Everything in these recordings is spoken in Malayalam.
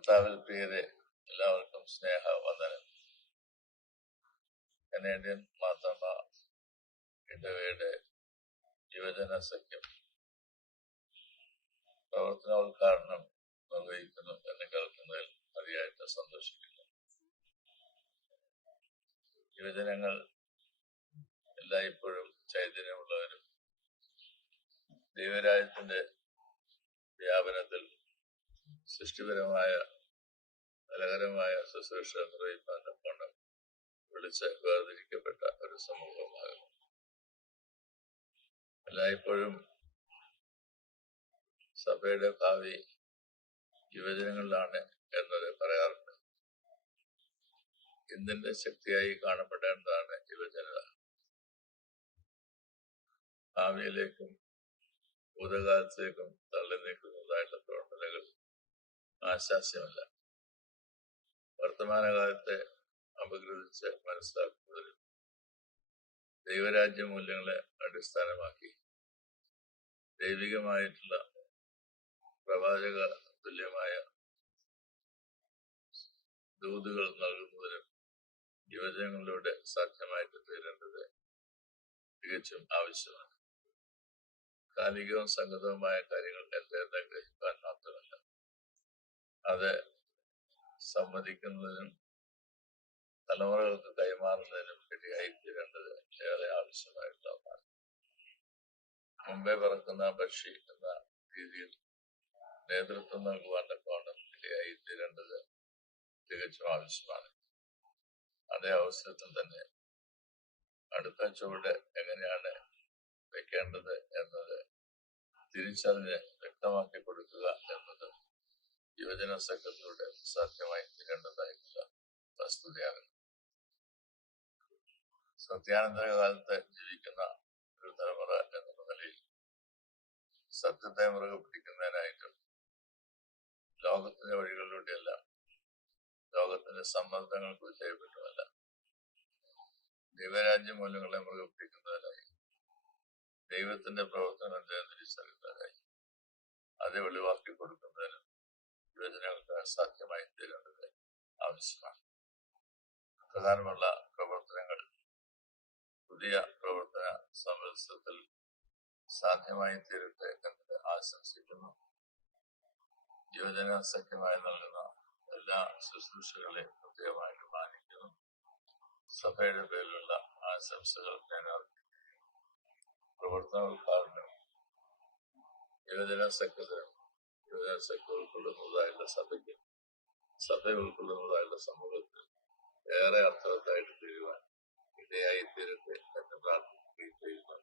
കർത്താവിൽ പ്രിയരെ, എല്ലാവർക്കും സ്നേഹവന്ദനം. കനേഡിയൻ മാർത്തോമ ഇടവയുടെ യുവജന സഖ്യം പ്രവർത്തനോദ്ഘാടനം നിർവഹിക്കുന്നു എന്ന് കേൾക്കുന്നതിൽ അതിയായിട്ട് സന്തോഷിക്കുന്നു. യുവജനങ്ങൾ എല്ലായ്പ്പോഴും ചൈതന്യമുള്ളവരും ദൈവരാജ്യത്തിന്റെ വ്യാപനത്തിൽ സൃഷ്ടിപരമായ ഫലകരമായ ശുശ്രൂഷ നിർവഹിക്കാൻ കൊണ്ട് വിളിച്ച് വേർതിരിക്കപ്പെട്ട ഒരു സമൂഹമാകുന്നു. എല്ലായ്പ്പോഴും സഭയുടെ ഭാവി യുവജനങ്ങളിലാണ് എന്നത് പറയാറുണ്ട്. ഇന്ത്യന്റെ ശക്തിയായി കാണപ്പെടേണ്ടതാണ് യുവജനത. ഭാവിയിലേക്കും ഭൂതകാലത്തേക്കും തള്ളി നീക്കുന്നതായിട്ടുള്ള പ്രവർത്തനങ്ങൾ ആശാസ്യമല്ല. വർത്തമാനകാലത്തെ അപഗ്രഥിച്ച് മനസ്സിലാക്കുന്നതിലും ദൈവരാജ്യ മൂല്യങ്ങളെ അടിസ്ഥാനമാക്കി ദൈവികമായിട്ടുള്ള പ്രവാചക തുല്യമായ ദൂതുകൾ നൽകുന്നതിനും യുവജനങ്ങളിലൂടെ സാധ്യമായിട്ട് തീരേണ്ടത് തികച്ചും ആവശ്യമാണ്. കാലികവും സംഗതവുമായ കാര്യങ്ങൾ എന്തെന്ന് ഗ്രഹിക്കാൻ മാത്രമല്ല, അത് സമ്മതിക്കുന്നതിനും തലമുറകൾക്ക് കൈമാറുന്നതിനും ഇടയായി തീരേണ്ടത് ഏറെ ആവശ്യമായിട്ടുള്ള ഒന്നാണ്. മുമ്പേ പറക്കുന്ന പക്ഷി എന്ന രീതിയിൽ നേതൃത്വം നൽകുവാൻ തക്കവണ്ണം ഇടയായി തീരേണ്ടത് തികച്ചും ആവശ്യമാണ്. അതേ അവസരത്തിൽ തന്നെ അടുത്ത ചുവട് എങ്ങനെയാണ് വെക്കേണ്ടത് എന്നത് തിരിച്ചറിഞ്ഞ് വ്യക്തമാക്കി കൊടുക്കുക എന്നത് യുവജന സഖ്യത്തിലൂടെ സാധ്യമായി തീരേണ്ടതായിട്ടുള്ള വസ്തുതയാകുന്നു. സത്യാനന്തര കാലത്ത് ജീവിക്കുന്ന ഒരു തലമുറ എന്നുള്ള നിലയിൽ സത്യത്തെ മുറുകെ പിടിക്കുന്നതിനായിട്ടും ലോകത്തിന്റെ വഴികളിലൂടെയല്ല, ലോകത്തിന്റെ സമ്മർദ്ദങ്ങൾക്ക് വിധേയപ്പെട്ടുമല്ല, ദൈവരാജ്യ മൂല്യങ്ങളെ മുറുകെ പിടിക്കുന്നതിനായി ദൈവത്തിന്റെ പ്രവർത്തനം എന്തെന്ന് തിരിച്ചറിയുന്നതിനായി അത് വെളിവാക്കി കൊടുക്കുന്നതിനും യുവജനങ്ങൾക്ക് സാധ്യമായി തീരേണ്ടത് ആവശ്യമാണ്. പ്രധാനമുള്ള പ്രവർത്തനങ്ങൾ പുതിയ പ്രവർത്തന സംവത്സരത്തിൽ സാധ്യമായി തീരട്ടെ എന്നത് ആശംസിക്കുന്നു. യുവജന സഖ്യമായി നൽകുന്ന എല്ലാ ശുശ്രൂഷകളെയും പ്രത്യേകമായിട്ട് മാനിക്കുന്നു. സഭയുടെ പേരിലുള്ള ആശംസകൾ ഞാൻ പ്രവർത്തനോദ്ഘാടനം യുവജന സഖ്യത്തിനും യുവജന സഖ്യം ഉൾക്കൊള്ളുന്നതായുള്ള സഭയ്ക്കും സഭ ഉൾക്കൊള്ളുന്നതായുള്ള സമൂഹത്തിൽ ഏറെ അർത്ഥവത്തായിട്ട് തീരുവാൻ ഇടയായി തീരട്ടെ എന്ന് പ്രാർത്ഥിക്കുകയും ചെയ്യുന്നു.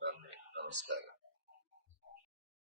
നന്ദി, നമസ്കാരം.